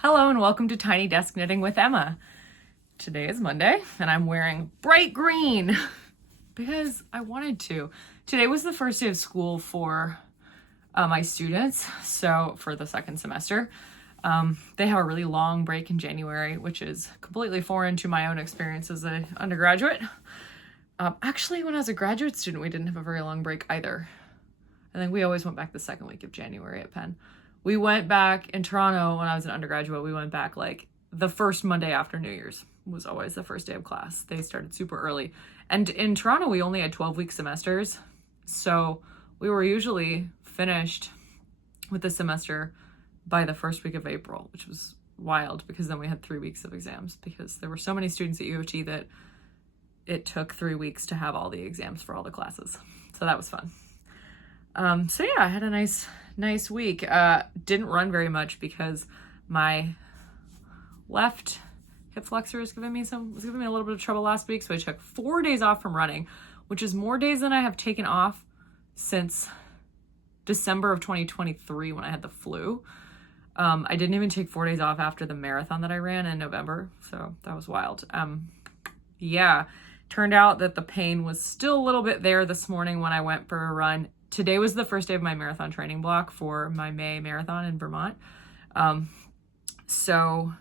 Hello and welcome to Tiny Desk Knitting with Emma. Today is Monday and I'm wearing bright green because I wanted to. Today was the first day of school for my students, so for the second semester. They have a really long break in January, which is completely foreign to my own experience as an undergraduate. Actually, when I was a graduate student, we didn't have a very long break either. I think we always went back the second week of January at Penn. We went back in Toronto when I was an undergraduate. We went back like the first Monday after New Year's was always the first day of class. They started super early. And in Toronto, we only had 12-week semesters. So we were usually finished with the semester by the first week of April, which was wild because then we had 3 weeks of exams because there were so many students at U of T that it took 3 weeks to have all the exams for all the classes. So that was fun. So yeah, I had a nice week. Didn't run very much because my left hip flexor was giving me a little bit of trouble last week. So I took 4 days off from running, which is more days than I have taken off since December of 2023 when I had the flu. I didn't even take 4 days off after the marathon that I ran in November. So that was wild. Yeah, turned out that the pain was still a little bit there this morning when I went for a run. Today was the first day of my marathon training block for my May marathon in Vermont. So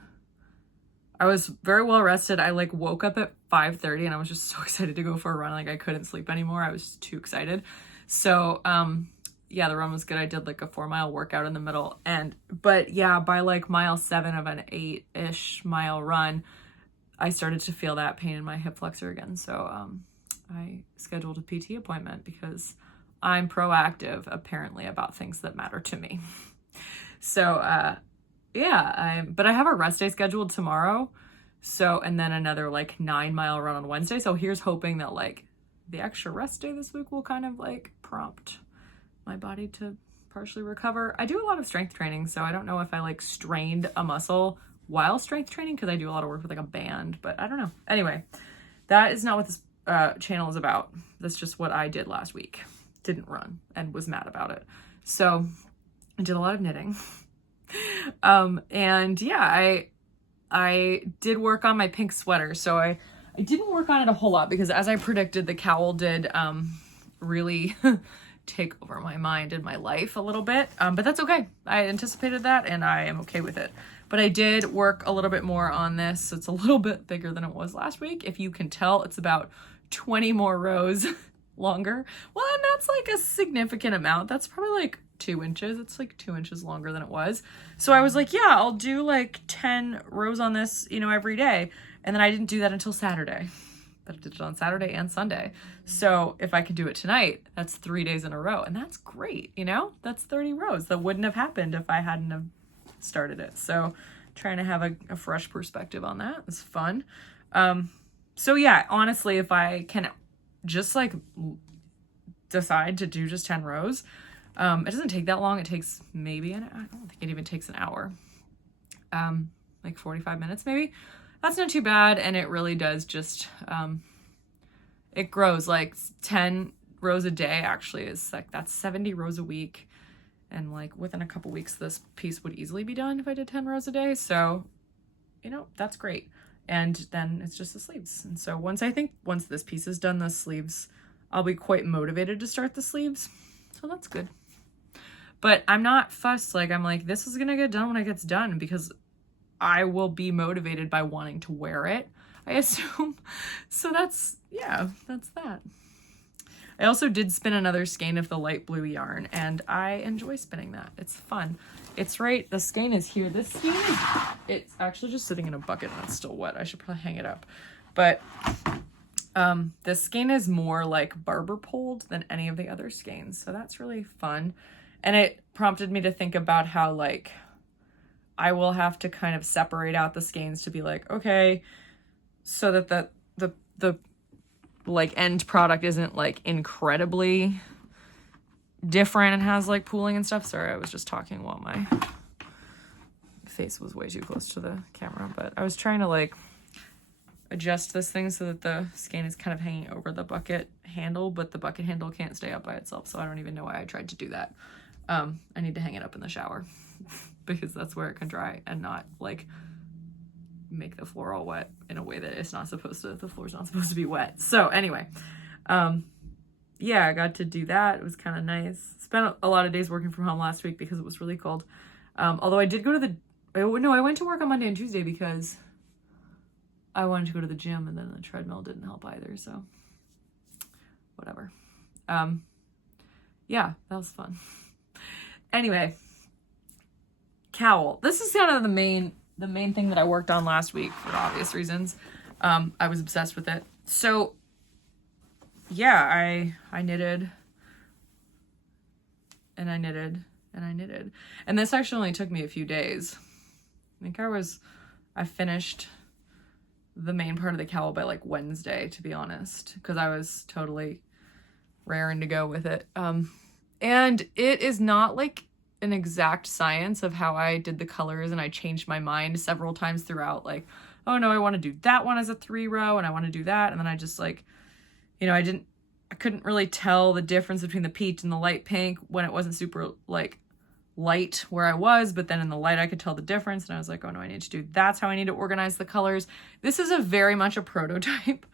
I was very well rested. I woke up at 5:30 and I was just so excited to go for a run. I couldn't sleep anymore. I was too excited. So, yeah, the run was good. I did a 4-mile workout in the middle but yeah, by mile 7 of an 8-ish mile run, I started to feel that pain in my hip flexor again. So, I scheduled a PT appointment because I'm proactive, apparently, about things that matter to me. So, yeah, but I have a rest day scheduled tomorrow. So, and then another 9-mile run on Wednesday. So here's hoping that the extra rest day this week will kind of prompt my body to partially recover. I do a lot of strength training, so I don't know if I strained a muscle while strength training because I do a lot of work with a band, but I don't know. Anyway, that is not what this channel is about. That's just what I did last week. Didn't run and was mad about it. So I did a lot of knitting. And yeah, I did work on my pink sweater. So I didn't work on it a whole lot because as I predicted, the cowl did really take over my mind and my life a little bit. But that's okay. I anticipated that and I am okay with it. But I did work a little bit more on this. So it's a little bit bigger than it was last week. If you can tell, it's about 20 more rows longer. Well, and that's a significant amount. That's probably 2 inches. It's 2 inches longer than it was. So I was yeah, I'll do 10 rows on this, every day. And then I didn't do that until Saturday. But I did it on Saturday and Sunday. So if I could do it tonight, that's 3 days in a row. And that's great, That's 30 rows. That wouldn't have happened if I hadn't have started it. So trying to have a fresh perspective on that is fun. So yeah, honestly, if I can just decide to do just 10 rows, it doesn't take that long. It takes maybe I don't think it even takes an hour, 45 minutes maybe. That's not too bad. And it really does just it grows 10 rows a day actually is that's 70 rows a week, and within a couple weeks this piece would easily be done if I did 10 rows a day. So that's great. And then it's just the sleeves. And so once this piece is done, the sleeves, I'll be quite motivated to start the sleeves. So that's good. But I'm not fussed. I'm this is going to get done when it gets done because I will be motivated by wanting to wear it, I assume. So that's that. I also did spin another skein of the light blue yarn and I enjoy spinning that. It's fun. It's right. The skein is here. This skein it's actually just sitting in a bucket and it's still wet. I should probably hang it up. But this skein is more barber poled than any of the other skeins. So that's really fun. And it prompted me to think about how I will have to kind of separate out the skeins to be okay, so that the end product isn't incredibly different and has pooling and stuff. Sorry, I was just talking while my face was way too close to the camera, but I was trying to adjust this thing so that the skein is kind of hanging over the bucket handle, but the bucket handle can't stay up by itself, so I don't even know why I tried to do that. I need to hang it up in the shower. because that's where it can dry and not like make the floor all wet in a way that it's not supposed to. The floor's not supposed to be wet. So anyway, yeah, I got to do that. It was kind of nice. Spent a lot of days working from home last week because it was really cold. Although I did go to I went to work on Monday and Tuesday because I wanted to go to the gym, and then the treadmill didn't help either. So whatever. Yeah, that was fun. Anyway, Cowl. This is kind of the main thing that I worked on last week for obvious reasons. I was obsessed with it. So yeah, I knitted and I knitted and I knitted. And this actually only took me a few days. I think I finished the main part of the cowl by like Wednesday, to be honest, because I was totally raring to go with it. And it is not like an exact science of how I did the colors, and I changed my mind several times throughout, like, oh no, I want to do that one as a 3-row and I want to do that. And then I just like, you know, I couldn't really tell the difference between the peach and the light pink when it wasn't super like light where I was, but then in the light I could tell the difference, and I was like, oh no, I need to do, that's how I need to organize the colors. This is very much a prototype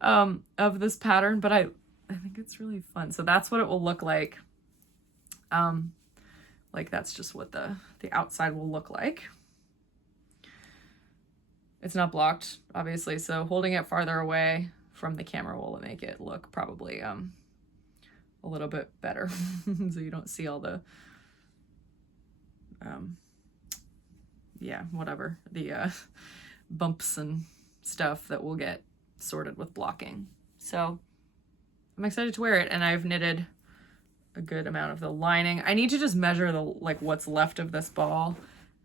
of this pattern, but I think it's really fun. So that's what it will look like. Like that's just what the outside will look like. It's not blocked, obviously, so holding it farther away from the camera will make it look probably a little bit better so you don't see all the yeah, whatever, the bumps and stuff that will get sorted with blocking. So I'm excited to wear it, and I've knitted a good amount of the lining. I need to just measure the like what's left of this ball,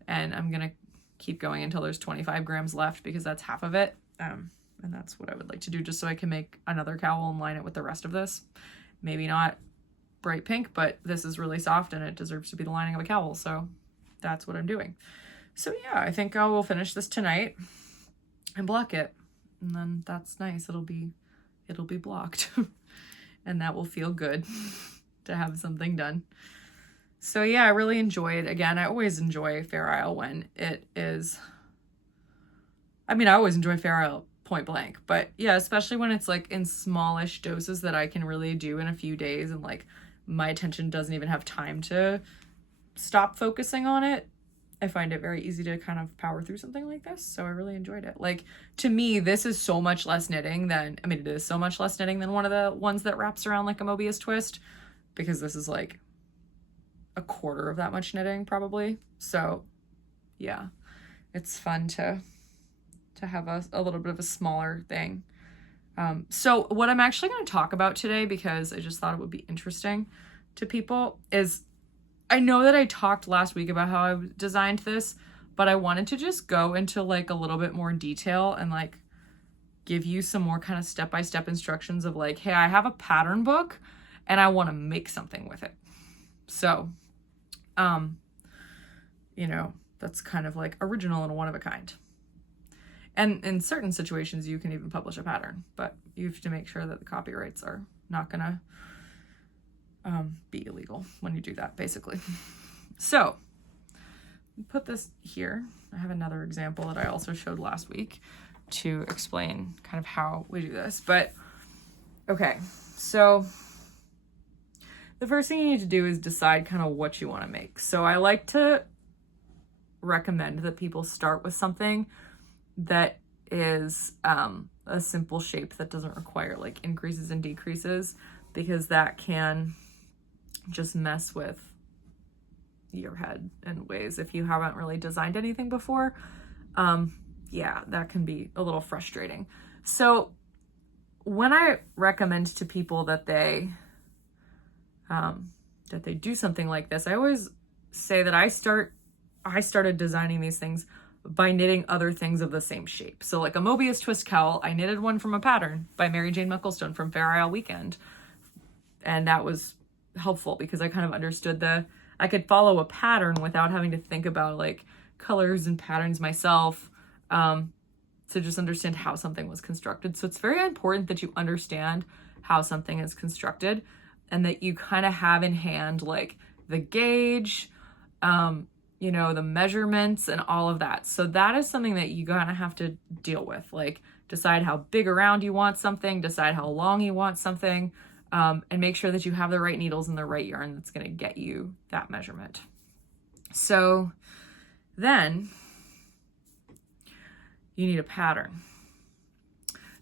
and I'm gonna keep going until there's 25 grams left because that's half of it. And that's what I would like to do, just so I can make another cowl and line it with the rest of this. Maybe not bright pink, but this is really soft and it deserves to be the lining of a cowl, so that's what I'm doing. So yeah, I think I will finish this tonight and block it, and then that's nice. It'll be blocked and that will feel good to have something done. So yeah, I really enjoyed, again, I always enjoy Fair Isle when it is, I mean, I always enjoy Fair Isle point blank, but yeah, especially when it's like in smallish doses that I can really do in a few days, and like my attention doesn't even have time to stop focusing on it. I find it very easy to kind of power through something like this. So I really enjoyed it. Like, to me, this is so much less knitting than, I mean, it is so much less knitting than one of the ones that wraps around like a Mobius twist, because this is like a quarter of that much knitting probably. So yeah, it's fun to have a little bit of a smaller thing. So what I'm actually going to talk about today, because I just thought it would be interesting to people, is I know that I talked last week about how I designed this, but I wanted to just go into like a little bit more detail and like give you some more kind of step-by-step instructions of like, hey, I have a pattern book and I want to make something with it. So, you know, that's kind of like original and one of a kind. And in certain situations, you can even publish a pattern, but you have to make sure that the copyrights are not gonna be illegal when you do that, basically. So put this here. I have another example that I also showed last week to explain kind of how we do this. But okay, so the first thing you need to do is decide kind of what you want to make. So I like to recommend that people start with something that is a simple shape that doesn't require like increases and decreases, because that can just mess with your head in ways if you haven't really designed anything before. Yeah, that can be a little frustrating. So when I recommend to people that they do something like this, I always say that I started designing these things by knitting other things of the same shape. So like a Mobius twist cowl, I knitted one from a pattern by Mary Jane Mucklestone from Fair Isle Weekend. And that was helpful because I kind of understood I could follow a pattern without having to think about like colors and patterns myself, to just understand how something was constructed. So it's very important that you understand how something is constructed, and that you kind of have in hand like the gauge, you know, the measurements and all of that. So that is something that you gotta have to deal with. Like, decide how big around you want something, decide how long you want something, and make sure that you have the right needles and the right yarn that's gonna get you that measurement. So then you need a pattern.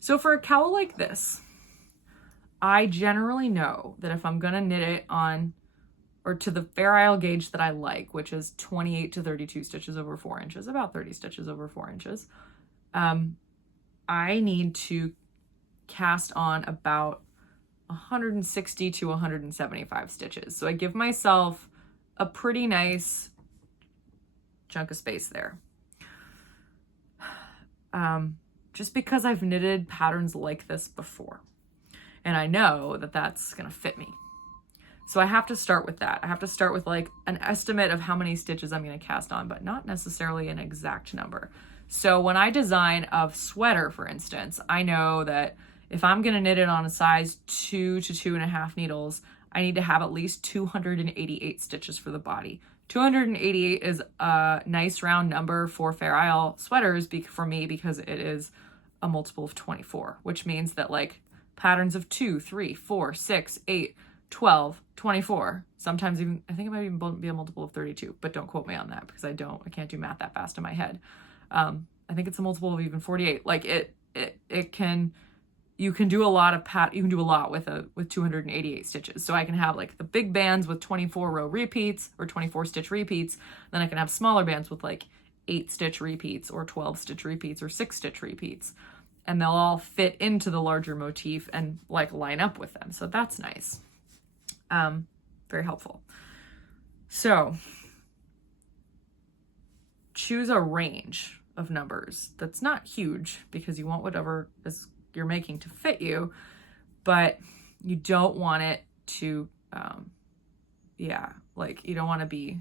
So for a cowl like this, I generally know that if I'm gonna knit it on, or to the Fair Isle gauge that I like, which is 28 to 32 stitches over 4 inches, about 30 stitches over 4 inches, I need to cast on about 160 to 175 stitches. So I give myself a pretty nice chunk of space there. Just because I've knitted patterns like this before, and I know that that's gonna fit me. So I have to start with that. I have to start with like an estimate of how many stitches I'm gonna cast on, but not necessarily an exact number. So when I design a sweater, for instance, I know that if I'm gonna knit it on a size 2 to 2.5 needles, I need to have at least 288 stitches for the body. 288 is a nice round number for Fair Isle sweaters for me, because it is a multiple of 24, which means that like patterns of 2, 3, 4, 6, 8, 12, 24, sometimes even, I think it might even be a multiple of 32, but don't quote me on that because I can't do math that fast in my head. I think it's a multiple of even 48. Like you can do a lot you can do a lot with 288 stitches. So I can have like the big bands with 24 row repeats or 24 stitch repeats. Then I can have smaller bands with like 8 stitch repeats or 12 stitch repeats or 6 stitch repeats. And they'll all fit into the larger motif and like line up with them. So that's nice. Very helpful. So choose a range of numbers that's not huge, because you want whatever is you're making to fit you, but you don't want it to, like you don't want to be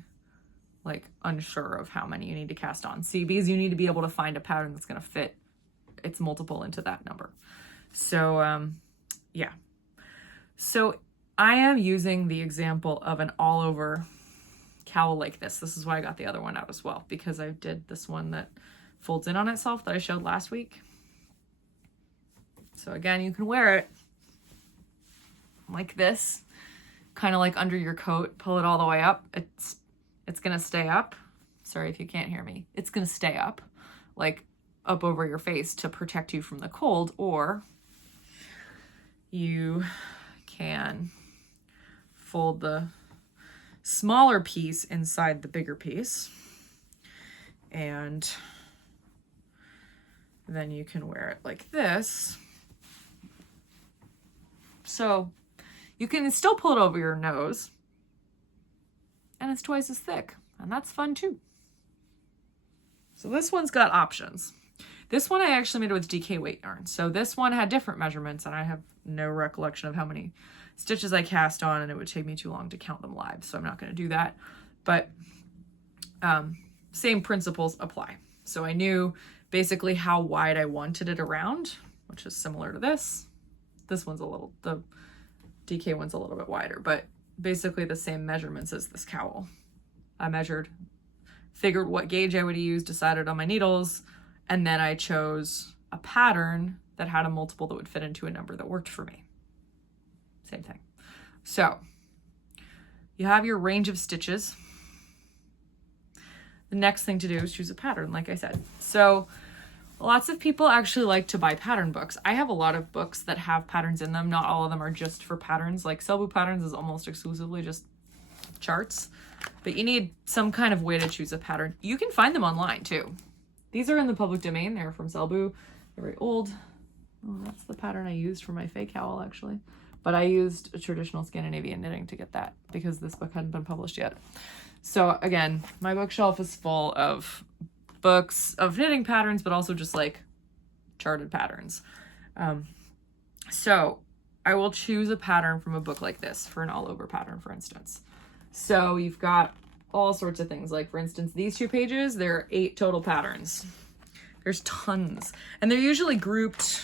like unsure of how many you need to cast on. See, because you need to be able to find a pattern that's going to fit its multiple into that number. So, yeah. So I am using the example of an all over cowl like this. This is why I got the other one out as well, because I did this one that folds in on itself that I showed last week. So again, you can wear it like this, kind of like under your coat, pull it all the way up. It's gonna stay up. Sorry if you can't hear me. It's gonna stay up, like up over your face to protect you from the cold, or you can fold the smaller piece inside the bigger piece, and then you can wear it like this. So you can still pull it over your nose, and it's twice as thick, and that's fun too. So this one's got options. This one I actually made with DK weight yarn. So this one had different measurements, and I have no recollection of how many stitches I cast on, and it would take me too long to count them live, so I'm not going to do that. But same principles apply. So I knew basically how wide I wanted it around, which is similar to this. This one's the DK one's a little bit wider, but basically the same measurements as this cowl. I measured, figured what gauge I would use, decided on my needles, and then I chose a pattern that had a multiple that would fit into a number that worked for me. Same thing. So you have your range of stitches. The next thing to do is choose a pattern, like I said. So lots of people actually like to buy pattern books. I have a lot of books that have patterns in them. Not all of them are just for patterns. Like Selbu Patterns is almost exclusively just charts, but you need some kind of way to choose a pattern. You can find them online too. These are in the public domain. They're from Selbu. They're very old. Oh, that's the pattern I used for my fake cowl actually. But I used a traditional Scandinavian knitting to get that because this book hadn't been published yet. So again, my bookshelf is full of books of knitting patterns, but also just like charted patterns. So I will choose a pattern from a book like this for an all over pattern, for instance. So you've got all sorts of things. Like for instance, these 2 pages, there are 8 total patterns. There's tons, and they're usually grouped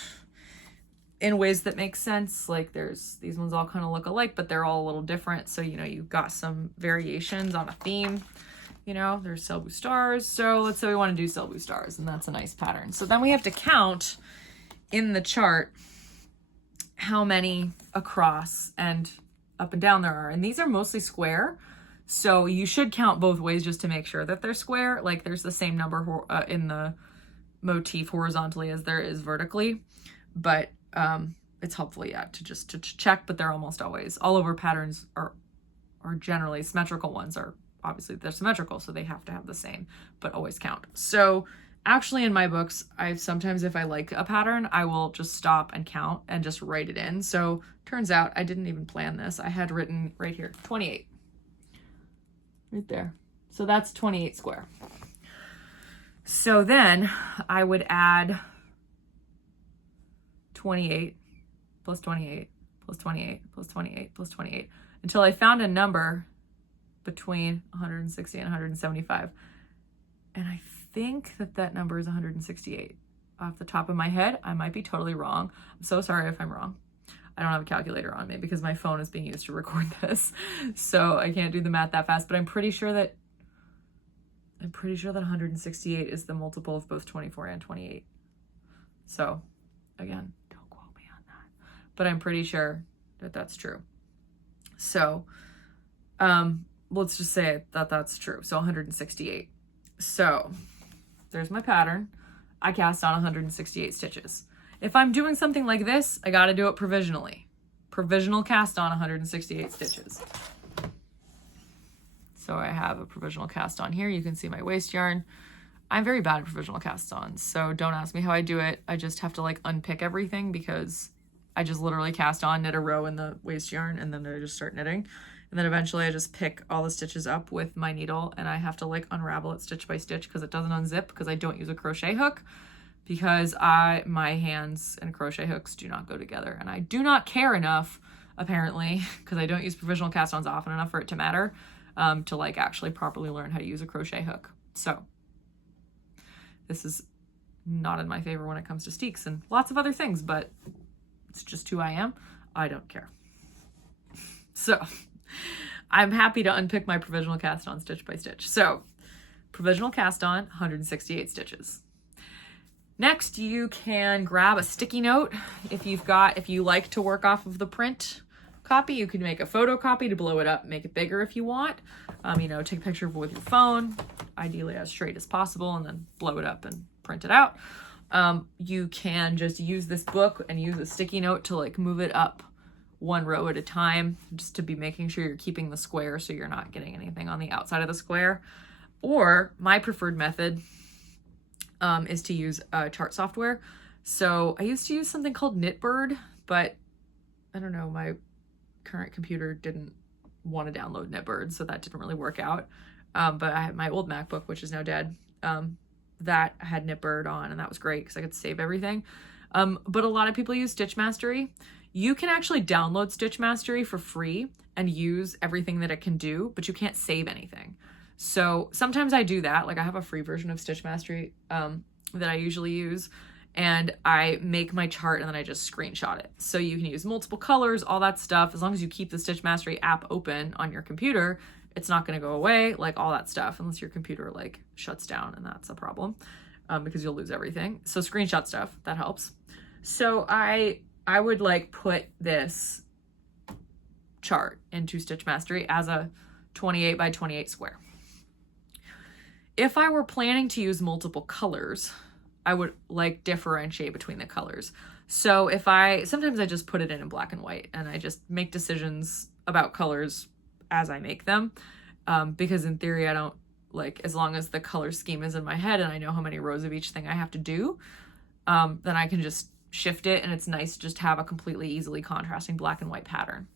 in ways that make sense. Like these ones all kind of look alike, but they're all a little different. So, you know, you've got some variations on a theme. you know, there's cell blue stars. So let's say we want to do cell blue stars, and that's a nice pattern. So then we have to count in the chart how many across and up and down there are. And these are mostly square. So you should count both ways just to make sure that they're square. Like there's the same number in the motif horizontally as there is vertically. But it's helpful, yeah, to check, but they're almost always, all over patterns are generally, symmetrical ones are, obviously they're symmetrical, so they have to have the same, but always count. So actually in my books, sometimes if I like a pattern, I will just stop and count and just write it in. So turns out I didn't even plan this. I had written right here, 28. Right there. So that's 28 square. So then I would add 28 plus 28 plus 28 plus 28 plus 28 until I found a number between 160 and 175. And I think that number is 168 off the top of my head. I might be totally wrong. I'm so sorry if I'm wrong. I don't have a calculator on me because my phone is being used to record this. So I can't do the math that fast, but I'm pretty sure that 168 is the multiple of both 24 and 28. So again, don't quote me on that, but I'm pretty sure that that's true. So let's just say that that's true. So 168. So there's my pattern. I cast on 168 stitches. If I'm doing something like this, I got to do it provisionally. Provisional cast on 168 stitches. So I have a provisional cast on here. You can see my waste yarn. I'm very bad at provisional cast on, so don't ask me how I do it. I just have to like unpick everything because I just literally cast on, knit a row in the waste yarn, and then I just start knitting. And then eventually I just pick all the stitches up with my needle, and I have to like unravel it stitch by stitch because it doesn't unzip because I don't use a crochet hook, because my hands and crochet hooks do not go together. And I do not care enough, apparently, because I don't use provisional cast-ons often enough for it to matter, to like actually properly learn how to use a crochet hook. So this is not in my favor when it comes to steeks and lots of other things, but it's just who I am. I don't care. So I'm happy to unpick my provisional cast-on stitch by stitch. So provisional cast-on, 168 stitches. Next, you can grab a sticky note. If you like to work off of the print copy, you can make a photocopy to blow it up, make it bigger if you want. Take a picture of it with your phone, ideally as straight as possible, and then blow it up and print it out. You can just use this book and use a sticky note to like move it up one row at a time, just to be making sure you're keeping the square so you're not getting anything on the outside of the square. Or my preferred method is to use chart software. So I used to use something called Knitbird, but I don't know, my current computer didn't want to download Knitbird, so that didn't really work out. But I had my old MacBook, which is now dead, that had Knitbird on, and that was great because I could save everything. But a lot of people use Stitch Mastery. You can actually download Stitch Mastery for free and use everything that it can do, but you can't save anything. So sometimes I do that. Like I have a free version of Stitch Mastery that I usually use, and I make my chart and then I just screenshot it. So you can use multiple colors, all that stuff. As long as you keep the Stitch Mastery app open on your computer, it's not going to go away, like all that stuff, unless your computer like shuts down, and that's a problem because you'll lose everything. So screenshot stuff, that helps. So I would like put this chart into Stitch Mastery as a 28 by 28 square. If I were planning to use multiple colors, I would like differentiate between the colors. So sometimes I just put it in black and white, and I just make decisions about colors as I make them. Because in theory, I don't like, as long as the color scheme is in my head and I know how many rows of each thing I have to do, then I can just shift it, and it's nice to just have a completely easily contrasting black and white pattern.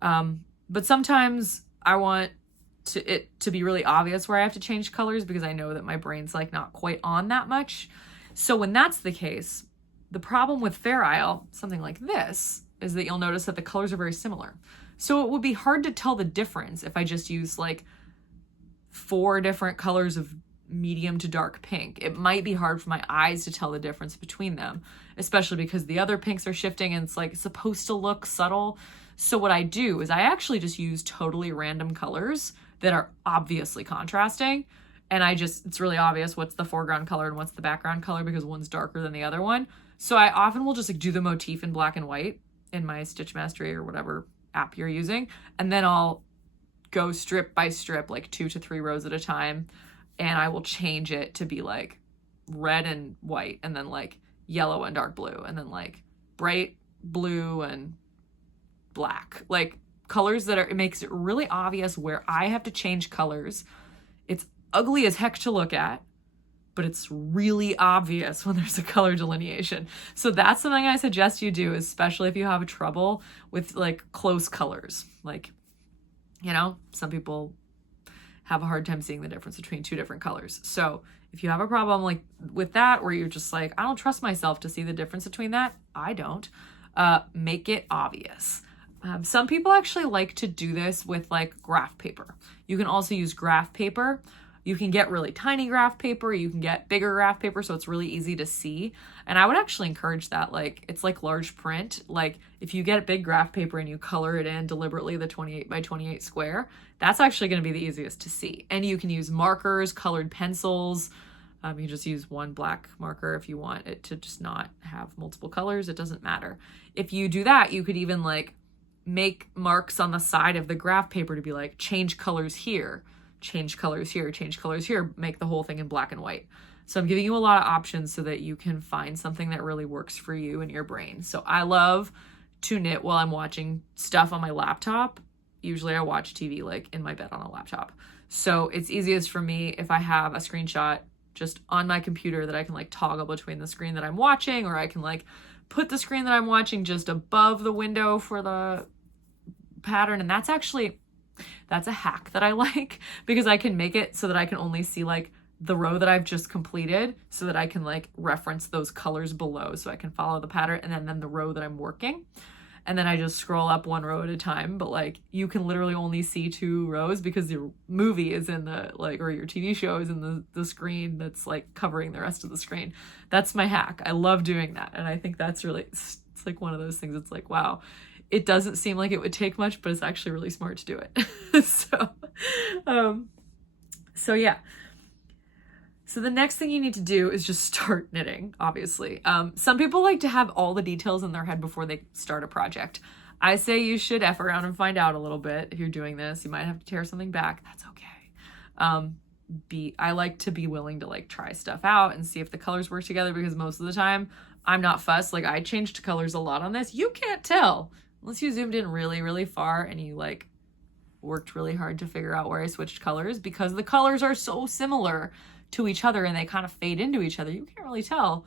But sometimes I want it to be really obvious where I have to change colors because I know that my brain's like not quite on that much. So when that's the case, the problem with Fair Isle, something like this, is that you'll notice that the colors are very similar. So it would be hard to tell the difference if I just use like 4 different colors of medium to dark pink. It might be hard for my eyes to tell the difference between them, especially because the other pinks are shifting and it's like supposed to look subtle. So what I do is I actually just use totally random colors that are obviously contrasting. And it's really obvious what's the foreground color and what's the background color because one's darker than the other one. So I often will just like do the motif in black and white in my Stitch Mastery or whatever app you're using. And then I'll go strip by strip, like 2 to 3 rows at a time. And I will change it to be like red and white, and then like yellow and dark blue, and then like bright blue and black, like colors that it makes it really obvious where I have to change colors. It's ugly as heck to look at, but it's really obvious when there's a color delineation. So that's something I suggest you do, especially if you have trouble with like close colors. Like, you know, some people have a hard time seeing the difference between 2 different colors. So if you have a problem like with that, where you're just like, I don't trust myself to see the difference between that, I don't, make it obvious. Some people actually like to do this with like graph paper. You can also use graph paper. You can get really tiny graph paper. You can get bigger graph paper, so it's really easy to see. And I would actually encourage that. Like, it's like large print. Like, if you get big graph paper and you color it in deliberately, the 28 by 28 square, that's actually going to be the easiest to see. And you can use markers, colored pencils. You just use one black marker if you want it to just not have multiple colors. It doesn't matter. If you do that, you could even like make marks on the side of the graph paper to be like, change colors here, change colors here, change colors here, make the whole thing in black and white. So I'm giving you a lot of options so that you can find something that really works for you and your brain. So I love to knit while I'm watching stuff on my laptop. Usually I watch TV like in my bed on a laptop. So it's easiest for me if I have a screenshot just on my computer that I can like toggle between the screen that I'm watching, or I can like put the screen that I'm watching just above the window for the pattern. And that's a hack that I like, because I can make it so that I can only see like the row that I've just completed, so that I can like reference those colors below so I can follow the pattern, and then the row that I'm working. And then I just scroll up 1 row at a time. But like, you can literally only see 2 rows because your movie is in the like, or your TV show is in the screen that's like covering the rest of the screen. That's my hack. I love doing that. And I think that's really, it's like one of those things. It's like, wow, it doesn't seem like it would take much, but it's actually really smart to do it. So yeah. So the next thing you need to do is just start knitting, obviously. Some people like to have all the details in their head before they start a project. I say you should F around and find out a little bit. If you're doing this, you might have to tear something back. That's okay. I like to be willing to like try stuff out and see if the colors work together, because most of the time I'm not fussed. Like, I changed colors a lot on this. You can't tell unless you zoomed in really, really far and you like worked really hard to figure out where I switched colors, because the colors are so similar to each other and they kind of fade into each other. You can't really tell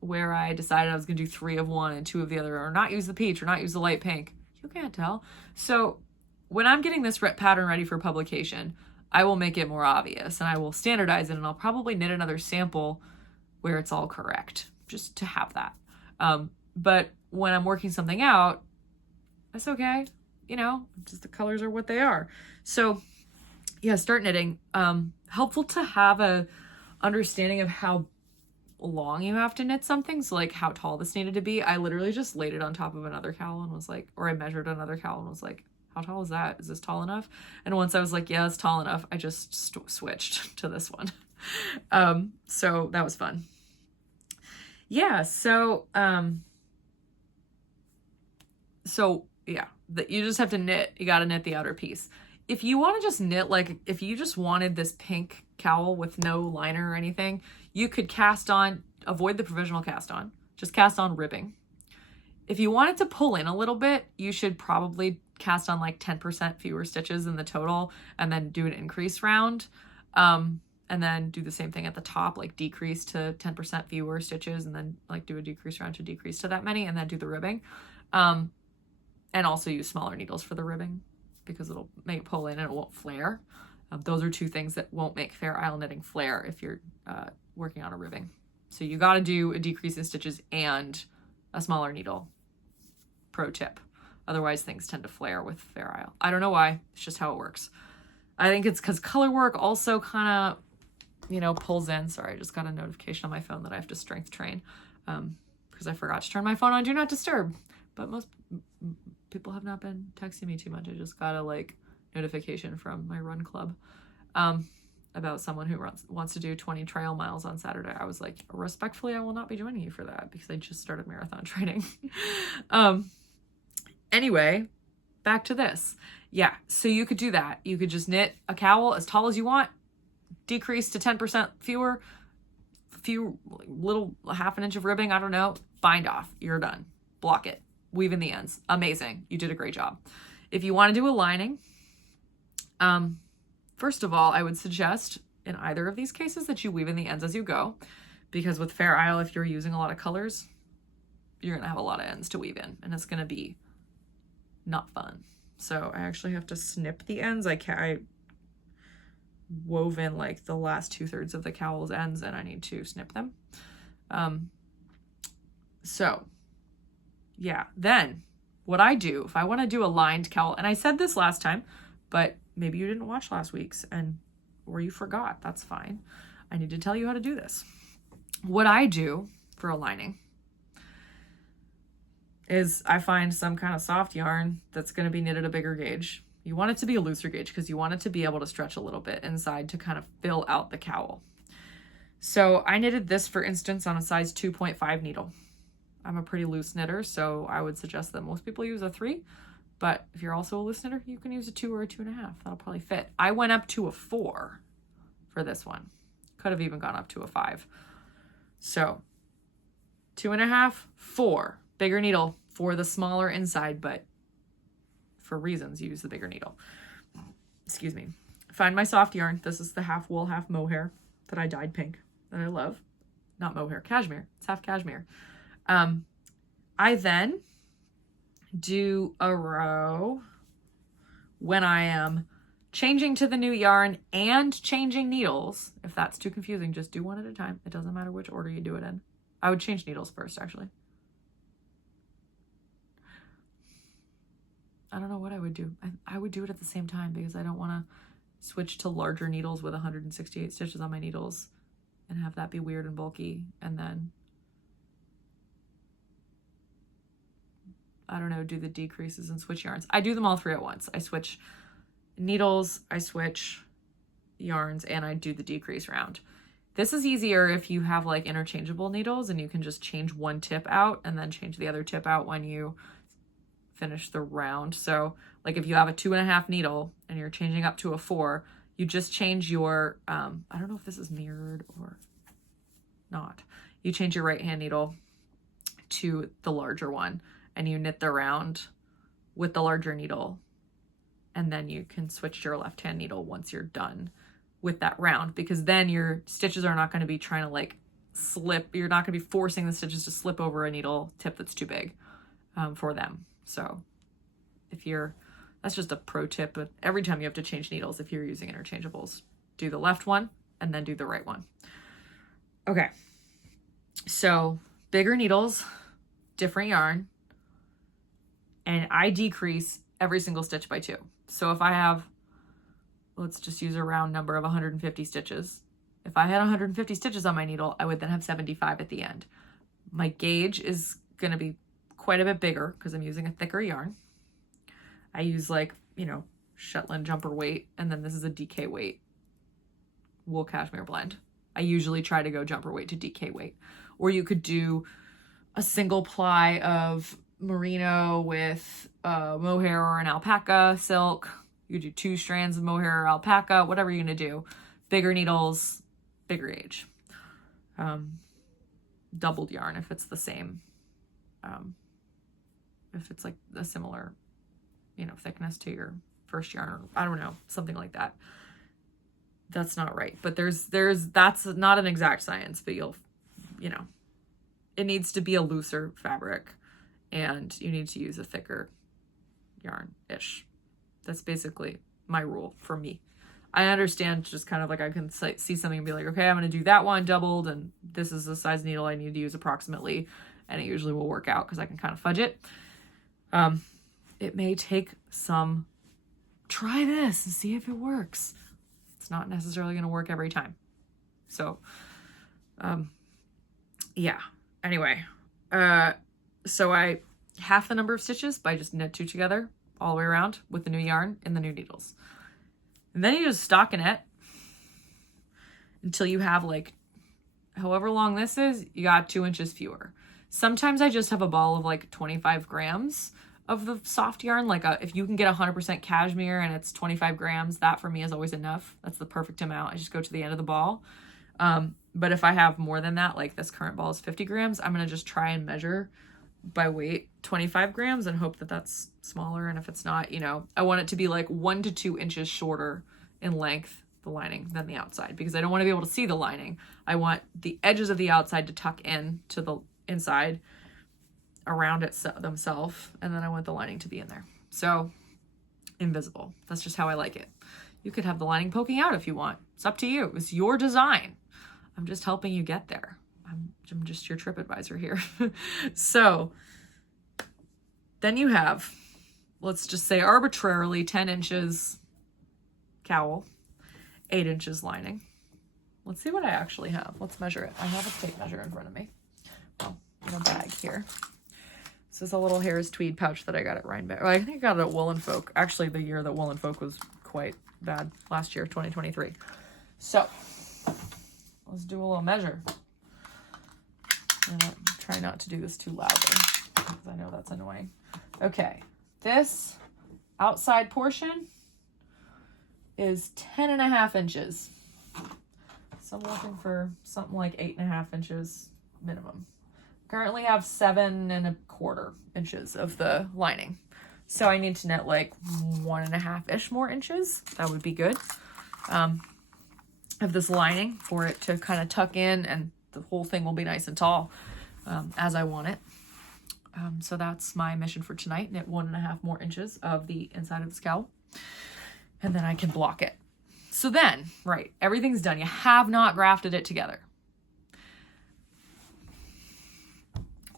where I decided I was gonna do 3 of one and 2 of the other, or not use the peach or not use the light pink. You can't tell. So when I'm getting this pattern ready for publication, I will make it more obvious and I will standardize it, and I'll probably knit another sample where it's all correct, just to have that. But when I'm working something out, that's okay. You know, just the colors are what they are. So yeah, start knitting. Helpful to have a understanding of how long you have to knit something. So like how tall this needed to be. I literally just laid it on top of another cowl and was like, or I measured another cowl and was like, how tall is that? Is this tall enough? And once I was like, yeah, it's tall enough, I just switched to this one. So that was fun. Yeah. So yeah, you just have to knit. You got to knit the outer piece. If you want to just knit, like if you just wanted this pink cowl with no liner or anything, you could cast on, avoid the provisional cast on, just cast on ribbing. If you wanted to pull in a little bit, you should probably cast on like 10% fewer stitches in the total, and then do an increase round. And then do the same thing at the top, like decrease to 10% fewer stitches, and then like do a decrease round to decrease to that many, and then do the ribbing. And also use smaller needles for the ribbing, because it'll make it pull in and it won't flare. Those are 2 things that won't make Fair Isle knitting flare if you're working on a ribbing. So you got to do a decrease in stitches and a smaller needle. Pro tip. Otherwise things tend to flare with Fair Isle. I don't know why. It's just how it works. I think it's because color work also kind of, you know, pulls in. Sorry, I just got a notification on my phone that I have to strength train because I forgot to turn my phone on Do Not Disturb. But most people have not been texting me too much. I just gotta like notification from my run club about someone who wants to do 20 trail miles on Saturday. I was like, respectfully, I will not be joining you for that because I just started marathon training. Anyway, back to this. Yeah, so you could do that. You could just knit a cowl as tall as you want, decrease to 10% fewer, few little half an inch of ribbing, I don't know, bind off, you're done. Block it, weave in the ends. Amazing, you did a great job. If you want to do a lining, first of all, I would suggest in either of these cases that you weave in the ends as you go, because with Fair Isle, if you're using a lot of colors, you're gonna have a lot of ends to weave in, and it's gonna be not fun. So I actually have to snip the ends. I wove in like the last 2/3 of the cowl's ends, and I need to snip them. So yeah, then what I do if I want to do a lined cowl, and I said this last time, but maybe you didn't watch last week's or you forgot, that's fine. I need to tell you how to do this. What I do for a lining is I find some kind of soft yarn that's going to be knitted a bigger gauge. You want it to be a looser gauge because you want it to be able to stretch a little bit inside to kind of fill out the cowl. So I knitted this, for instance, on a size 2.5 needle. I'm a pretty loose knitter, so I would suggest that most people use a 3, but if you're also a loose knitter, you can use a 2 or a 2.5. That'll probably fit. I went up to a 4 for this one. Could have even gone up to a 5. So 2.5, 4, bigger needle for the smaller inside, but for reasons, use the bigger needle. Excuse me. Find my soft yarn. This is the half wool, half mohair that I dyed pink that I love. Not mohair, cashmere. It's half cashmere. I then do a row when I am changing to the new yarn and changing needles. If that's too confusing, just do one at a time. It doesn't matter which order you do it in. I would change needles first, actually. I don't know what I would do. I would do it at the same time because I don't want to switch to larger needles with 168 stitches on my needles and have that be weird and bulky. And then, I don't know, do the decreases and switch yarns. I do them all 3 at once. I switch needles, I switch yarns, and I do the decrease round. This is easier if you have like interchangeable needles and you can just change one tip out and then change the other tip out when you finish the round. So like if you have a 2.5 needle and you're changing up to a 4, you just change your, I don't know if this is mirrored or not. You change your right hand needle to the larger one and you knit the round with the larger needle. And then you can switch to your left hand needle once you're done with that round, because then your stitches are not going to be trying to like slip. You're not going to be forcing the stitches to slip over a needle tip that's too big for them. So that's just a pro tip, but every time you have to change needles, if you're using interchangeables, do the left one and then do the right one. Okay. So bigger needles, different yarn, and I decrease every single stitch by 2. So if I have, let's just use a round number of 150 stitches. If I had 150 stitches on my needle, I would then have 75 at the end. My gauge is going to be quite a bit bigger because I'm using a thicker yarn. I use like, Shetland jumper weight, and then this is a DK weight wool cashmere blend. I usually try to go jumper weight to DK weight. Or you could do a single ply of merino with mohair or an alpaca silk. You do 2 strands of mohair or alpaca, whatever you're going to do. Bigger needles, bigger gauge. Doubled yarn if it's the same. If it's like a similar, thickness to your first yarn, or I don't know, something like that. That's not right. But that's not an exact science, but it needs to be a looser fabric and you need to use a thicker yarn-ish. That's basically my rule for me. I understand just kind of like I can see something and be like, okay, I'm going to do that one doubled and this is the size needle I need to use approximately, and it usually will work out because I can kind of fudge it. It may take some, try this and see if it works. It's not necessarily going to work every time. So, yeah. Anyway, so I half the number of stitches by just knit 2 together all the way around with the new yarn and the new needles. And then you just stockinette until you have like, however long this is, you got 2 inches fewer. Sometimes I just have a ball of like 25 grams of the soft yarn. Like if you can get 100% cashmere and it's 25 grams, that for me is always enough. That's the perfect amount. I just go to the end of the ball. But if I have more than that, like this current ball is 50 grams, I'm going to just try and measure by weight 25 grams and hope that that's smaller. And if it's not, you know, I want it to be like 1 to 2 inches shorter in length, the lining, than the outside, because I don't want to be able to see the lining. I want the edges of the outside to tuck in to the inside around it themselves, and then I want the lining to be in there. So invisible. That's just how I like it. You could have the lining poking out if you want. It's up to you. It's your design. I'm just helping you get there. I'm just your trip advisor here. So then you have, let's just say arbitrarily 10 inches cowl, 8 inches lining. Let's see what I actually have. Let's measure it. I have a tape measure in front of me. Well, in a bag here. This is a little Harris tweed pouch that I got at Rhinebeck. Well, I think I got it at Wool and Folk. Actually, the year that Wool and Folk was quite bad. Last year, 2023. So, let's do a little measure. I'm gonna try not to do this too loudly, because I know that's annoying. Okay, this outside portion is 10.5 inches. So I'm looking for something like 8.5 inches minimum. Currently have 7.25 inches of the lining. So I need to knit like 1.5-ish more inches. That would be good. Of this lining for it to kind of tuck in, and the whole thing will be nice and tall as I want it. So that's my mission for tonight. Knit 1.5 more inches of the inside of the cowl, and then I can block it. So then, right, everything's done. You have not grafted it together.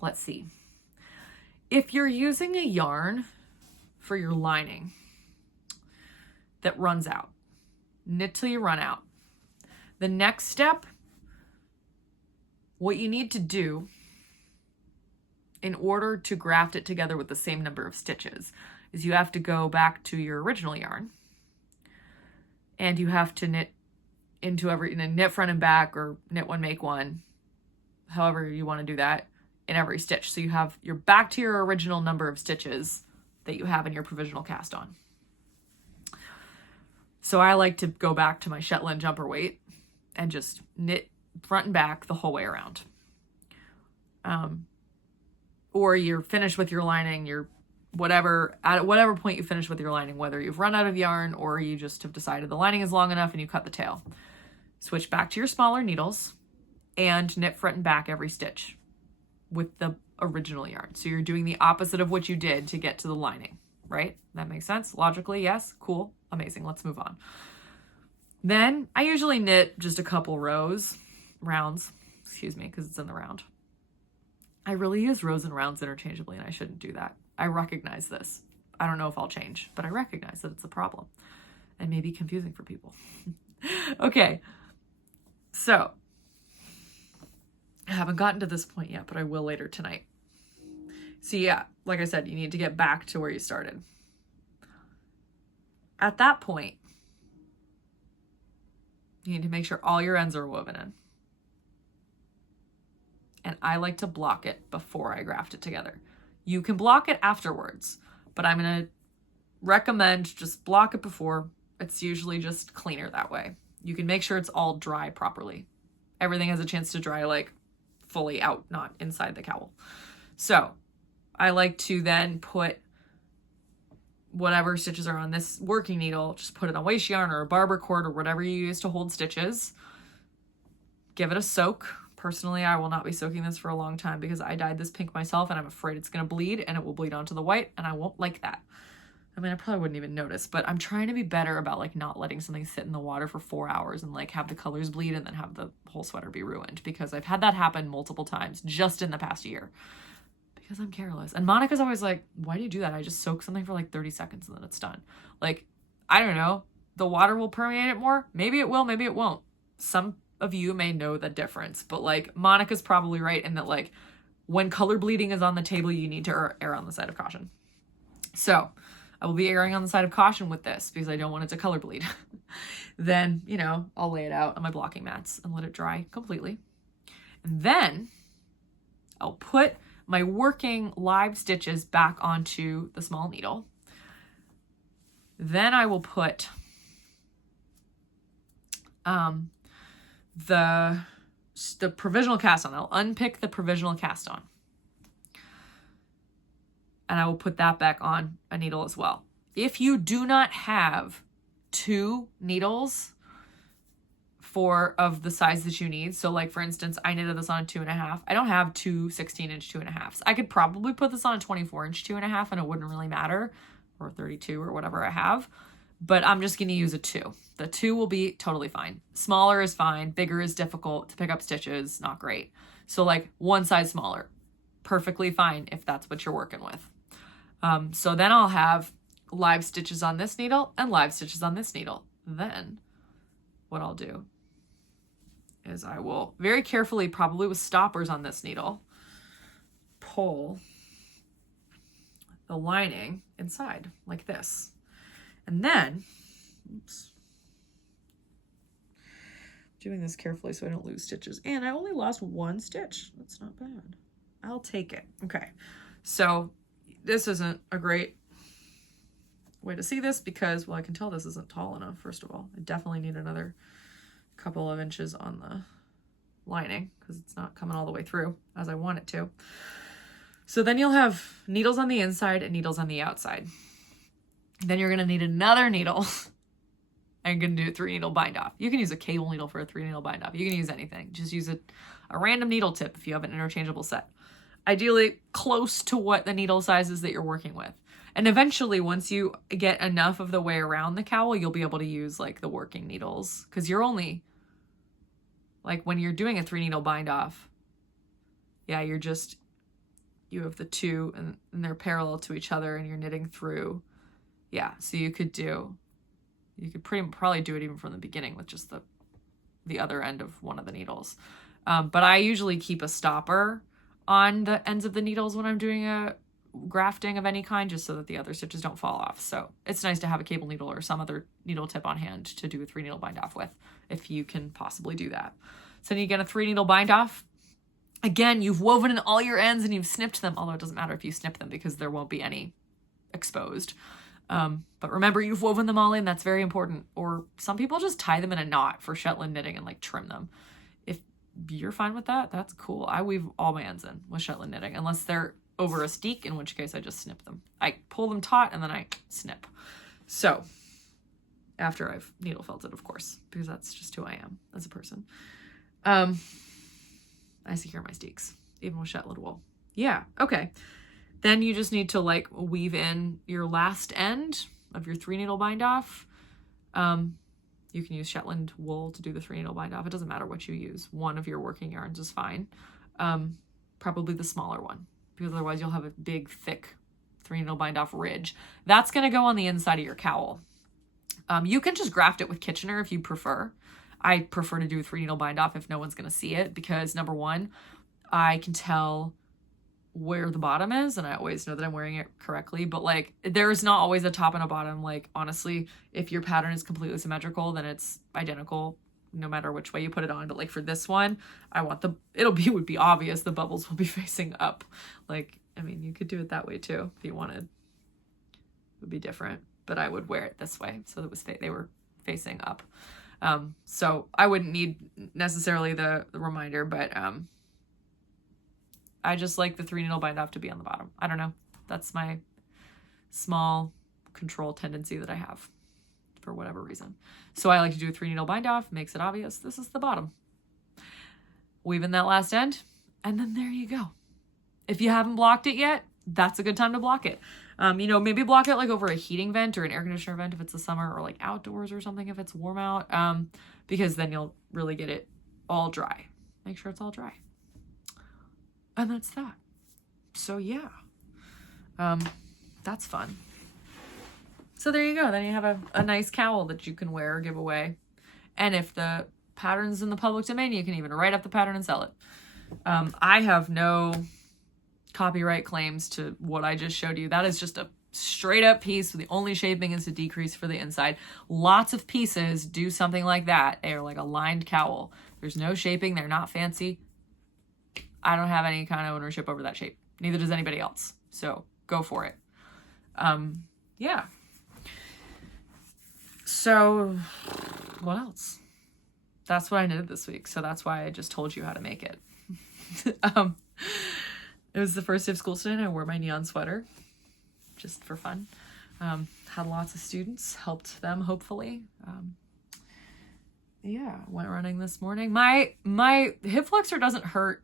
Let's see. If you're using a yarn for your lining that runs out, knit till you run out. The next step, what you need to do in order to graft it together with the same number of stitches is you have to go back to your original yarn, and you have to knit into knit front and back, or knit one, make one, however you want to do that, in every stitch. So you're back to your original number of stitches that you have in your provisional cast on. So I like to go back to my Shetland jumper weight and just knit front and back the whole way around. Or you're finished with your lining, at whatever point you finish with your lining, whether you've run out of yarn or you just have decided the lining is long enough and you cut the tail. Switch back to your smaller needles and knit front and back every stitch with the original yarn. So you're doing the opposite of what you did to get to the lining, right? That makes sense? Logically, yes? Cool. Amazing. Let's move on. Then I usually knit just a couple rounds, because it's in the round. I really use rows and rounds interchangeably, and I shouldn't do that. I recognize this. I don't know if I'll change, but I recognize that it's a problem and maybe confusing for people. Okay. So I haven't gotten to this point yet, but I will later tonight. So yeah, like I said, you need to get back to where you started. At that point, you need to make sure all your ends are woven in. And I like to block it before I graft it together. You can block it afterwards, but I'm going to recommend just block it before. It's usually just cleaner that way. You can make sure it's all dry properly. Everything has a chance to dry like fully out, not inside the cowl. So I like to then put whatever stitches are on this working needle, just put it on waste yarn or a barber cord or whatever you use to hold stitches. Give it a soak. Personally, I will not be soaking this for a long time because I dyed this pink myself and I'm afraid it's going to bleed and it will bleed onto the white, and I won't like that. I mean, I probably wouldn't even notice, but I'm trying to be better about like not letting something sit in the water for 4 hours and like have the colors bleed and then have the whole sweater be ruined, because I've had that happen multiple times just in the past year because I'm careless. And Monica's always like, why do you do that? I just soak something for like 30 seconds and then it's done. Like, I don't know. The water will permeate it more. Maybe it will, maybe it won't. Some of you may know the difference, but like Monica's probably right in that like when color bleeding is on the table, you need to err on the side of caution. So I will be erring on the side of caution with this because I don't want it to color bleed. Then, you know, I'll lay it out on my blocking mats and let it dry completely. And then I'll put my working live stitches back onto the small needle. Then I will put the provisional cast on. I'll unpick the provisional cast on. And I will put that back on a needle as well. If you do not have 2 needles of the size that you need, so like for instance, I knitted this on a 2.5. I don't have 2 16-inch 2.5s. I could probably put this on a 24-inch 2.5 and it wouldn't really matter, or 32 or whatever I have, but I'm just going to use a 2. The 2 will be totally fine. Smaller is fine. Bigger is difficult to pick up stitches. Not great. So like one size smaller, perfectly fine if that's what you're working with. So then I'll have live stitches on this needle and live stitches on this needle. Then what I'll do is I will very carefully, probably with stoppers on this needle, pull the lining inside like this. And then, oops, doing this carefully so I don't lose stitches. And I only lost 1 stitch. That's not bad. I'll take it. Okay. So this isn't a great way to see this because, well, I can tell this isn't tall enough, first of all. I definitely need another couple of inches on the lining because it's not coming all the way through as I want it to. So then you'll have needles on the inside and needles on the outside. Then you're going to need another needle and you're going to do a 3-needle bind off. You can use a cable needle for a 3-needle bind off. You can use anything. Just use a random needle tip if you have an interchangeable set. Ideally close to what the needle size is that you're working with. And eventually, once you get enough of the way around the cowl, you'll be able to use like the working needles because you're only, like when you're doing a 3-needle bind off, yeah, you have the 2 and they're parallel to each other and you're knitting through. Yeah, so you could probably do it even from the beginning with just the other end of one of the needles. But I usually keep a stopper on the ends of the needles when I'm doing a grafting of any kind, just so that the other stitches don't fall off. So it's nice to have a cable needle or some other needle tip on hand to do a 3-needle bind off with, if you can possibly do that. So then you get a 3-needle bind off. Again, you've woven in all your ends and you've snipped them, although it doesn't matter if you snip them because there won't be any exposed. But remember, you've woven them all in. That's very important. Or some people just tie them in a knot for Shetland knitting and like trim them. If you're fine with that, that's cool. I weave all my ends in with Shetland knitting, unless they're over a steek, in which case I just snip them. I pull them taut and then I snip. So after I've needle felted, of course, because that's just who I am as a person. I secure my steeks, even with Shetland wool. Yeah, okay. Then you just need to like weave in your last end of your 3-needle bind off. You can use Shetland wool to do the 3-needle bind off. It doesn't matter what you use. One of your working yarns is fine. Probably the smaller one, because otherwise you'll have a big, thick 3-needle bind off ridge. That's going to go on the inside of your cowl. You can just graft it with Kitchener if you prefer. I prefer to do a 3-needle bind off if no one's going to see it, because number one, I can tell where the bottom is and I always know that I'm wearing it correctly. But like, there's not always a top and a bottom. Like, honestly, if your pattern is completely symmetrical, then it's identical no matter which way you put it on. But like for this one, I want it would be obvious the bubbles will be facing up. Like, I mean, you could do it that way too if you wanted. It would be different, but I would wear it this way so that they were facing up. So I wouldn't need necessarily the reminder, but I just like the 3-needle bind off to be on the bottom. I don't know. That's my small control tendency that I have for whatever reason. So I like to do a 3-needle bind off, makes it obvious. This is the bottom. Weave in that last end, and then there you go. If you haven't blocked it yet, that's a good time to block it. Maybe block it like over a heating vent or an air conditioner vent if it's the summer, or like outdoors or something if it's warm out, because then you'll really get it all dry. Make sure it's all dry. And that's that. So yeah, that's fun. So there you go. Then you have a nice cowl that you can wear or give away. And if the pattern's in the public domain, you can even write up the pattern and sell it. I have no copyright claims to what I just showed you. That is just a straight up piece. The only shaping is a decrease for the inside. Lots of pieces do something like that. They are like a lined cowl. There's no shaping. They're not fancy. I don't have any kind of ownership over that shape. Neither does anybody else. So go for it. Yeah. So what else? That's what I did this week. So that's why I just told you how to make it. It was the first day of school today and I wore my neon sweater just for fun. Had lots of students, helped them hopefully. Yeah, went running this morning. My hip flexor doesn't hurt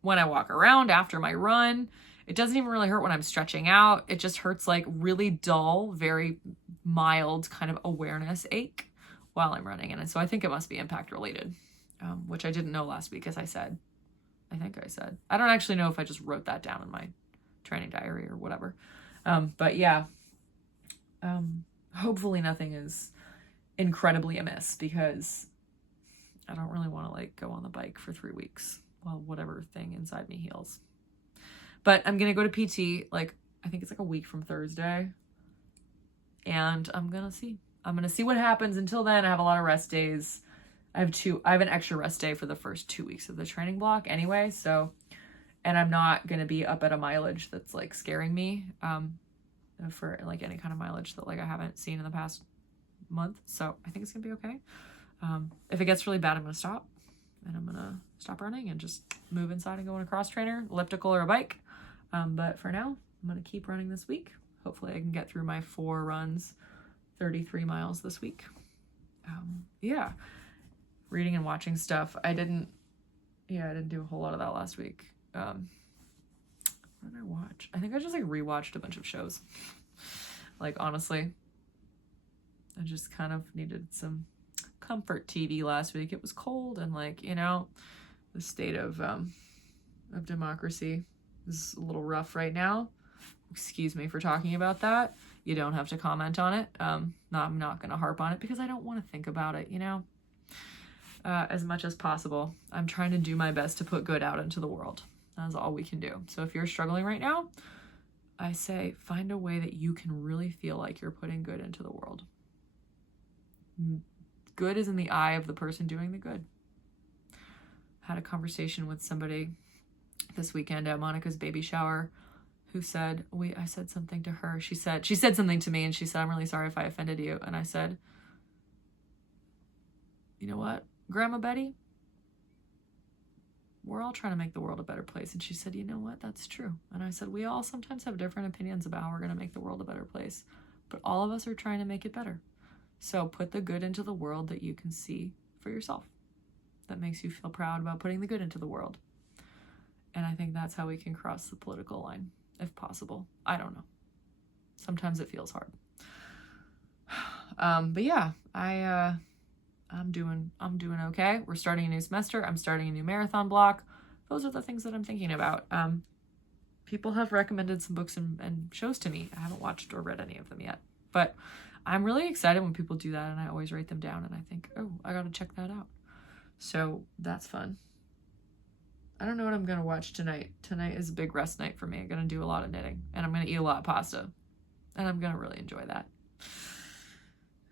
when I walk around after my run. It doesn't even really hurt when I'm stretching out. It just hurts like really dull, very mild kind of awareness ache while I'm running. And so I think it must be impact related, which I didn't know last week, as I said. I don't actually know if I just wrote that down in my training diary or whatever. But yeah, hopefully nothing is incredibly amiss because I don't really want to like go on the bike for 3 weeks while whatever thing inside me heals. But I'm going to go to PT, like, I think it's like a week from Thursday. And I'm going to see what happens. Until then, I have a lot of rest days. I have an extra rest day for the first 2 weeks of the training block anyway. So, and I'm not going to be up at a mileage that's like scaring me, for like any kind of mileage that like I haven't seen in the past month. So I think it's going to be okay. If it gets really bad, I'm going to stop and I'm going to stop running and just move inside and go on a cross trainer, elliptical or a bike. But for now, I'm going to keep running this week. Hopefully I can get through my 4 runs, 33 miles this week. Yeah. Reading and watching stuff. I didn't do a whole lot of that last week. What did I watch? I think I just like rewatched a bunch of shows. Like honestly, I just kind of needed some comfort TV last week. It was cold and like, you know, the state of democracy is a little rough right now. Excuse me for talking about that. You don't have to comment on it. I'm not going to harp on it because I don't want to think about it, you know, as much as possible. I'm trying to do my best to put good out into the world. That's all we can do. So if you're struggling right now, I say find a way that you can really feel like you're putting good into the world. Good is in the eye of the person doing the good. Had a conversation with somebody this weekend at Monica's baby shower who said, I said something to her. She said something to me and she said, I'm really sorry if I offended you. And I said, you know what, Grandma Betty? We're all trying to make the world a better place. And she said, you know what, that's true. And I said, we all sometimes have different opinions about how we're going to make the world a better place, but all of us are trying to make it better. So put the good into the world that you can see for yourself. That makes you feel proud about putting the good into the world. And I think that's how we can cross the political line, if possible. I don't know. Sometimes it feels hard. But yeah, I'm doing okay. We're starting a new semester. I'm starting a new marathon block. Those are the things that I'm thinking about. People have recommended some books and shows to me. I haven't watched or read any of them yet, but I'm really excited when people do that, and I always write them down and I think, oh, I got to check that out. So that's fun. I don't know what I'm going to watch tonight. Tonight is a big rest night for me. I'm going to do a lot of knitting and I'm going to eat a lot of pasta and I'm going to really enjoy that.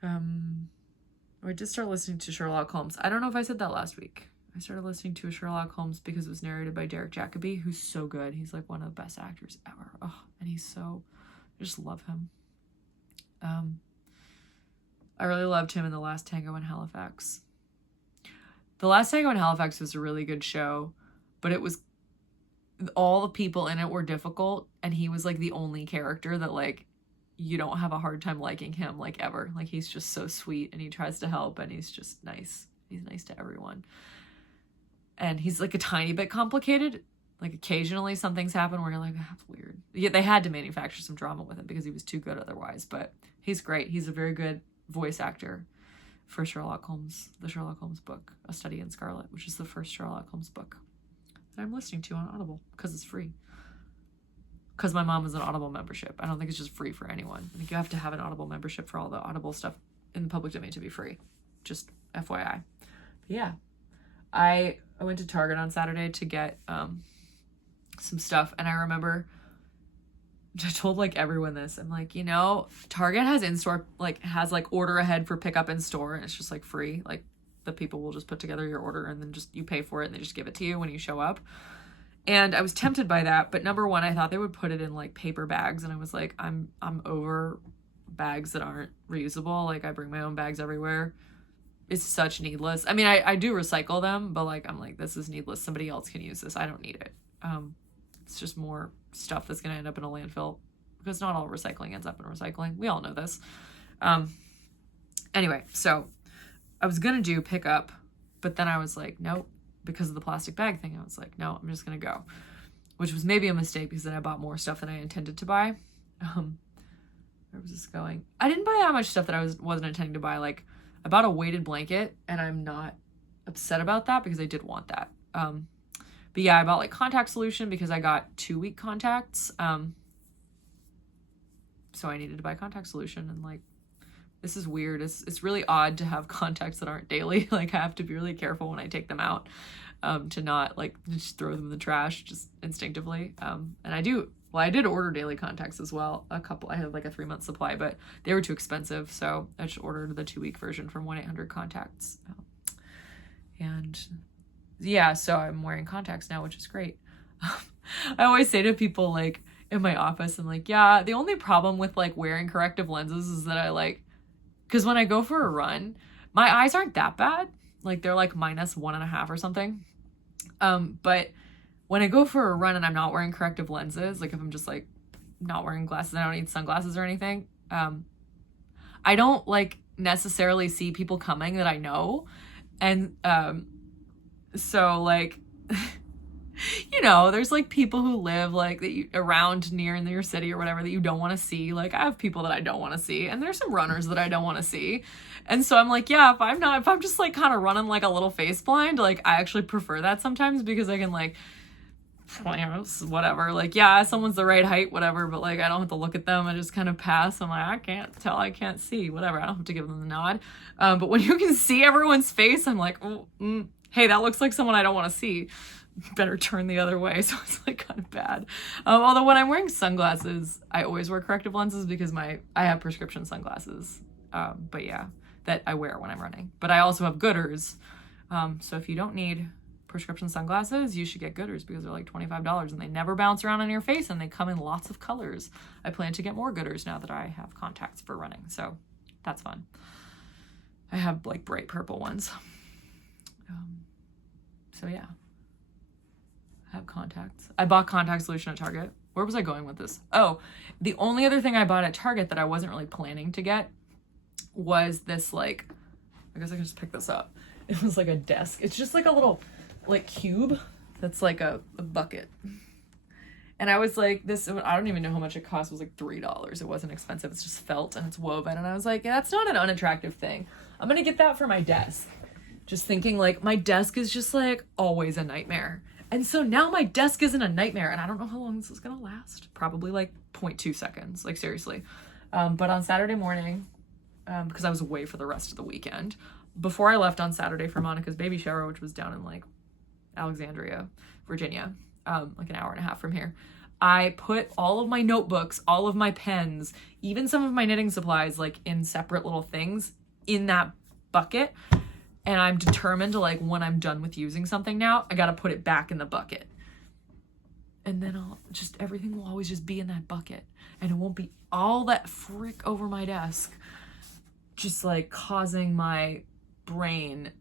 I did start listening to Sherlock Holmes. I don't know if I said that last week. I started listening to a Sherlock Holmes because it was narrated by Derek Jacobi, who's so good. He's like one of the best actors ever. Oh, and I just love him. I really loved him in The Last Tango in Halifax. The Last Tango in Halifax was a really good show, but it was, all the people in it were difficult, and he was like the only character that like you don't have a hard time liking him like ever. Like he's just so sweet and he tries to help and he's just nice. He's nice to everyone. And he's like a tiny bit complicated. Like occasionally some things happen where you're like, that's weird. Yeah, they had to manufacture some drama with him because he was too good otherwise, but he's great. He's a very good voice actor for Sherlock Holmes, the Sherlock Holmes book, A Study in Scarlet, which is the first Sherlock Holmes book that I'm listening to on Audible because it's free. Because my mom has an Audible membership. I don't think it's just free for anyone. I think you have to have an Audible membership for all the Audible stuff in the public domain to be free. Just FYI. But yeah. I went to Target on Saturday to get some stuff, and I remember I told like everyone this. I'm like, you know, Target has in-store, like has like order ahead for pickup in store, and it's just like free. Like the people will just put together your order and then just you pay for it and they just give it to you when you show up. And I was tempted by that, but number one, I thought they would put it in like paper bags, and I was like, I'm over bags that aren't reusable. Like I bring my own bags everywhere. It's such needless. I mean, I do recycle them, but like I'm like, this is needless. Somebody else can use this. I don't need it. It's just more stuff that's gonna end up in a landfill, because not all recycling ends up in recycling. We all know this. Anyway, so I was gonna do pickup, but then I was like, nope, because of the plastic bag thing. I was like, no, I'm just gonna go, which was maybe a mistake because then I bought more stuff than I intended to buy. Where was this going? I didn't buy that much stuff that I wasn't intending to buy. Like I bought a weighted blanket, and I'm not upset about that because I did want that. But yeah, I bought like contact solution because I got 2-week contacts. So I needed to buy contact solution, and like, this is weird. It's really odd to have contacts that aren't daily. Like I have to be really careful when I take them out, to not like just throw them in the trash just instinctively. And I did order daily contacts as well. I had like a 3-month supply, but they were too expensive. So I just ordered the 2-week version from 1-800-CONTACTS. And yeah, so I'm wearing contacts now, which is great. I always say to people like in my office, I'm like, yeah, the only problem with like wearing corrective lenses is that I like, because when I go for a run, my eyes aren't that bad. Like they're like -1.5 or something. But when I go for a run and I'm not wearing corrective lenses, like if I'm just like not wearing glasses, I don't need sunglasses or anything. I don't like necessarily see people coming that I know. And, so like, you know, there's like people who live like that around near in your city or whatever that you don't want to see. Like I have people that I don't want to see, and there's some runners that I don't want to see. And so I'm like, yeah, if I'm just like kind of running like a little face blind, like I actually prefer that sometimes because I can like, whatever, like, yeah, someone's the right height, whatever, but like I don't have to look at them. I just kind of pass. I'm like, I can't tell, I can't see, whatever. I don't have to give them the nod. But when you can see everyone's face, I'm like, hey, that looks like someone I don't want to see. Better turn the other way. So it's like kind of bad. Although when I'm wearing sunglasses, I always wear corrective lenses because I have prescription sunglasses. But yeah, that I wear when I'm running. But I also have Gooders. So if you don't need prescription sunglasses, you should get Gooders because they're like $25 and they never bounce around on your face and they come in lots of colors. I plan to get more Gooders now that I have contacts for running. So that's fun. I have like bright purple ones. So yeah. I have contacts. I bought contact solution at Target. Where was I going with this? Oh, the only other thing I bought at Target that I wasn't really planning to get was this like, I guess I can just pick this up. It was like a desk. It's just like a little like cube that's like a bucket. And I was like, I don't even know how much it cost. It was like $3. It wasn't expensive. It's just felt and it's woven. And I was like, yeah, that's not an unattractive thing. I'm going to get that for my desk. Just thinking like my desk is just like always a nightmare. And so now my desk isn't a nightmare, and I don't know how long this is gonna last. Probably like 0.2 seconds, like seriously. But on Saturday morning, because I was away for the rest of the weekend, before I left on Saturday for Monica's baby shower, which was down in like Alexandria, Virginia, like an hour and a half from here, I put all of my notebooks, all of my pens, even some of my knitting supplies, like in separate little things in that bucket. And I'm determined to like, when I'm done with using something now, I got to put it back in the bucket. And then everything will always just be in that bucket. And it won't be all that frick over my desk, just like causing my brain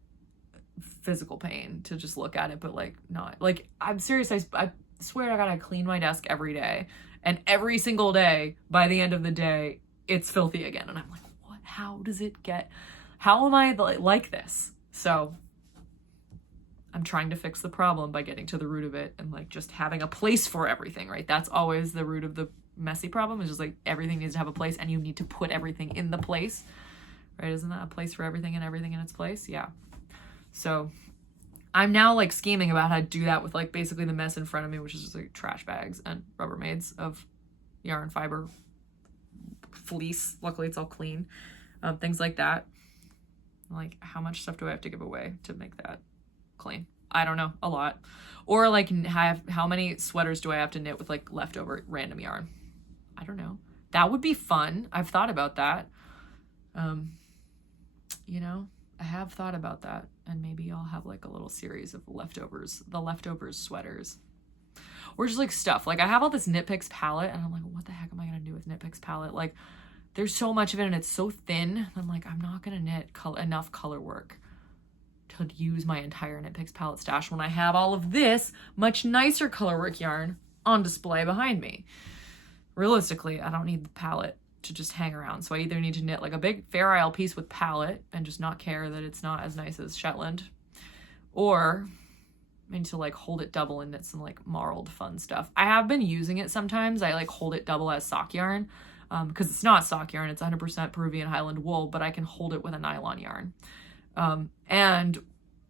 physical pain to just look at it, but like not. Like, I'm serious. I swear I got to clean my desk every day. And every single day, by the end of the day, it's filthy again. And I'm like, what? How does it get... How am I like this? So I'm trying to fix the problem by getting to the root of it and like just having a place for everything, right? That's always the root of the messy problem, is just like everything needs to have a place and you need to put everything in the place, right? Isn't that a place for everything and everything in its place? Yeah. So I'm now like scheming about how to do that with like basically the mess in front of me, which is just like trash bags and Rubbermaids of yarn, fiber, fleece. Luckily it's all clean. Things like that. Like, how much stuff do I have to give away to make that clean? I don't know, a lot. Or like, how many sweaters do I have to knit with like leftover random yarn? I don't know. That would be fun. I've thought about that. You know, I have thought about that, and maybe I'll have like a little series of leftovers, the leftovers sweaters, or just like stuff. Like I have all this Knit Picks palette, and I'm like, what the heck am I gonna do with Knit Picks palette? Like there's so much of it, and it's so thin. I'm like, I'm not gonna knit enough color work to use my entire Knit Picks palette stash when I have all of this much nicer color work yarn on display behind me. Realistically, I don't need the palette to just hang around. So I either need to knit like a big Fair Isle piece with palette and just not care that it's not as nice as Shetland, or I need to like hold it double and knit some like marled fun stuff. I have been using it sometimes. I like hold it double as sock yarn because it's not sock yarn. It's 100% Peruvian Highland wool, but I can hold it with a nylon yarn. And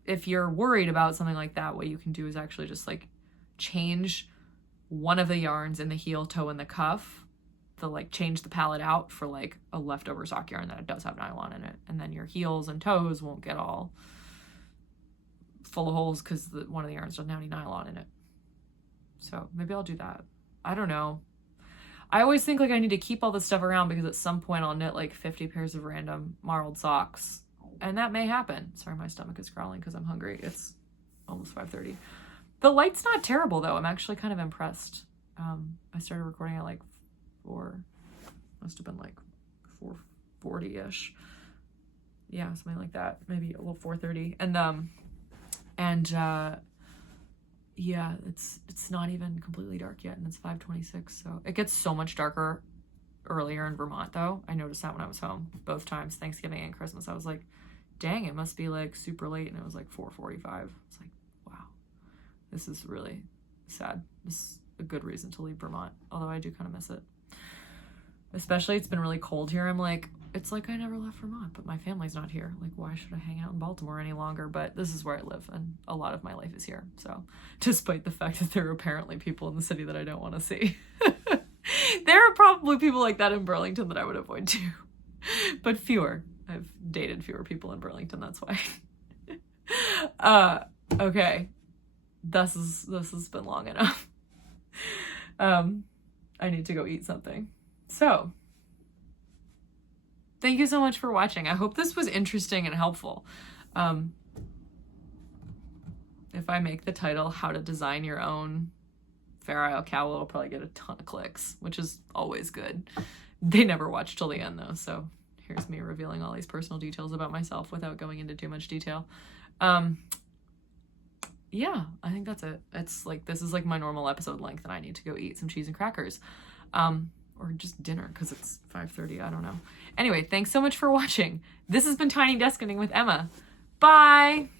if you're worried about something like that, what you can do is actually just like change one of the yarns in the heel, toe, and the cuff, like change the palette out for like a leftover sock yarn that it does have nylon in it, and then your heels and toes won't get all full of holes because one of the yarns doesn't have any nylon in it. So maybe I'll do that. I don't know. I always think like I need to keep all this stuff around because at some point I'll knit like 50 pairs of random marled socks, and that may happen. Sorry, my stomach is growling because I'm hungry. It's almost 5:30. The light's not terrible though. I'm actually kind of impressed. I started recording at like must have been like 4:40ish. Yeah, something like that. Maybe a little 4:30. Yeah, it's not even completely dark yet, and it's 5:26. So it gets so much darker earlier in Vermont though. I noticed that when I was home both times, Thanksgiving and Christmas. I was like, dang, it must be like super late, and it was like 4:45. It's like, wow, this is really sad. This is a good reason to leave Vermont, although I do kind of miss it. Especially it's been really cold here. I'm like, it's like I never left Vermont, but my family's not here. Like, why should I hang out in Baltimore any longer? But this is where I live, and a lot of my life is here. So despite the fact that there are apparently people in the city that I don't want to see. There are probably people like that in Burlington that I would avoid too, but fewer. I've dated fewer people in Burlington, that's why. Okay. This has been long enough. I need to go eat something. So, thank you so much for watching. I hope this was interesting and helpful. If I make the title How to Design Your Own Fair Isle Cowl, it'll probably get a ton of clicks, which is always good. They never watch till the end though, so here's me revealing all these personal details about myself without going into too much detail. Yeah, I think that's it. It's like, this is like my normal episode length, and I need to go eat some cheese and crackers. Or just dinner because it's 5:30. I don't know. Anyway, thanks so much for watching. This has been Tiny Desk Knitting with Emma. Bye!